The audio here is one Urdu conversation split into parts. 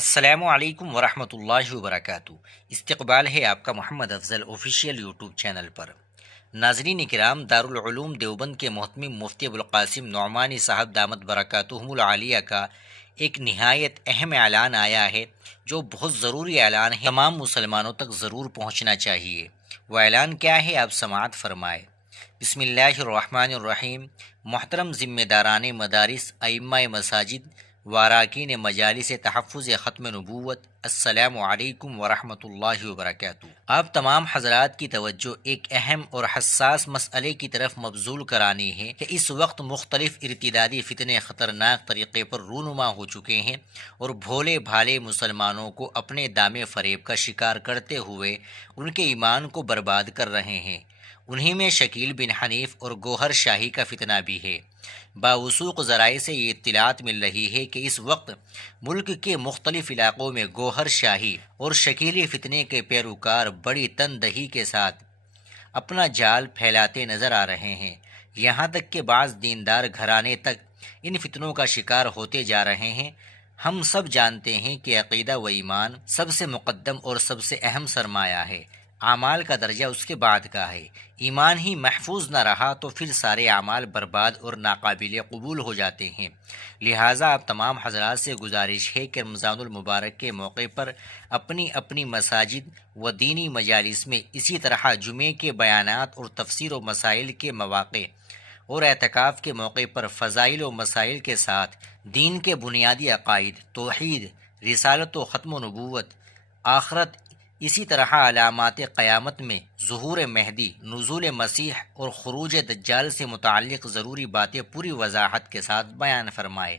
السلام علیکم ورحمۃ اللہ وبرکاتہ۔ استقبال ہے آپ کا محمد افضل آفیشیل یوٹیوب چینل پر۔ ناظرین کرام، دارالعلوم دیوبند کے محتمم مفتی ابوالقاسم نعمانی صاحب دامت برکاتہم العالیہ کا ایک نہایت اہم اعلان آیا ہے، جو بہت ضروری اعلان ہے، تمام مسلمانوں تک ضرور پہنچنا چاہیے۔ وہ اعلان کیا ہے، آپ سماعت فرمائے۔ بسم اللہ الرحمن الرحیم۔ محترم ذمہ داران مدارس، ائمہ مساجد، واراکین مجالس تحفظ ختم نبوت، السلام علیکم ورحمۃ اللہ وبرکاتہ۔ آپ تمام حضرات کی توجہ ایک اہم اور حساس مسئلے کی طرف مبذول کرانی ہے کہ اس وقت مختلف ارتدادی فتنے خطرناک طریقے پر رونما ہو چکے ہیں اور بھولے بھالے مسلمانوں کو اپنے دام فریب کا شکار کرتے ہوئے ان کے ایمان کو برباد کر رہے ہیں۔ انہی میں شکیل بن حنیف اور گوہر شاہی کا فتنہ بھی ہے۔ باوثوق ذرائع سے یہ اطلاعات مل رہی ہے کہ اس وقت ملک کے مختلف علاقوں میں گوہر شاہی اور شکیلی فتنے کے پیروکار بڑی تندہی کے ساتھ اپنا جال پھیلاتے نظر آ رہے ہیں۔ یہاں تک کہ بعض دیندار گھرانے تک ان فتنوں کا شکار ہوتے جا رہے ہیں۔ ہم سب جانتے ہیں کہ عقیدہ و ایمان سب سے مقدم اور سب سے اہم سرمایہ ہے۔ اعمال کا درجہ اس کے بعد کا ہے۔ ایمان ہی محفوظ نہ رہا تو پھر سارے اعمال برباد اور ناقابل قبول ہو جاتے ہیں۔ لہٰذا آپ تمام حضرات سے گزارش ہے کہ رمضان المبارک کے موقع پر اپنی اپنی مساجد و دینی مجالس میں اسی طرح جمعے کے بیانات اور تفسیر و مسائل کے مواقع اور اعتکاف کے موقع پر فضائل و مسائل کے ساتھ دین کے بنیادی عقائد، توحید، رسالت و ختم و نبوت، آخرت، اسی طرح علامات قیامت میں ظہور مہدی، نزول مسیح اور خروج دجال سے متعلق ضروری باتیں پوری وضاحت کے ساتھ بیان فرمائے،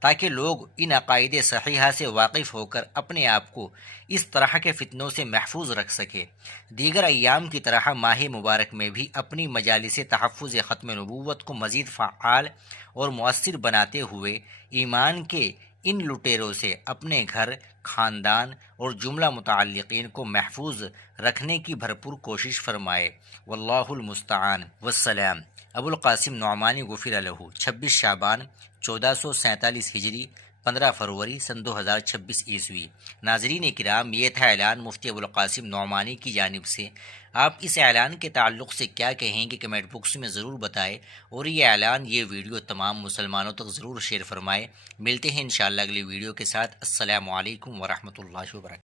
تاکہ لوگ ان عقائد صحیحہ سے واقف ہو کر اپنے آپ کو اس طرح کے فتنوں سے محفوظ رکھ سکے۔ دیگر ایام کی طرح ماہ مبارک میں بھی اپنی مجالس تحفظ ختم نبوت کو مزید فعال اور مؤثر بناتے ہوئے ایمان کے ان لٹیروں سے اپنے گھر، خاندان اور جملہ متعلقین کو محفوظ رکھنے کی بھرپور کوشش فرمائے۔ واللہ المستعان۔ والسلام۔ ابوالقاسم نعمانی غفر لہ، 26 شعبان 1447 ہجری، 15 فروری سن 2026 عیسوی۔ ناظرین کرام، یہ تھا اعلان مفتی ابوالقاسم نعمانی کی جانب سے۔ آپ اس اعلان کے تعلق سے کیا کہیں گے کمنٹ باکس میں ضرور بتائیں، اور یہ اعلان، یہ ویڈیو تمام مسلمانوں تک ضرور شیئر فرمائیں۔ ملتے ہیں انشاءاللہ اگلی ویڈیو کے ساتھ۔ السلام علیکم ورحمۃ اللہ وبرکاتہ۔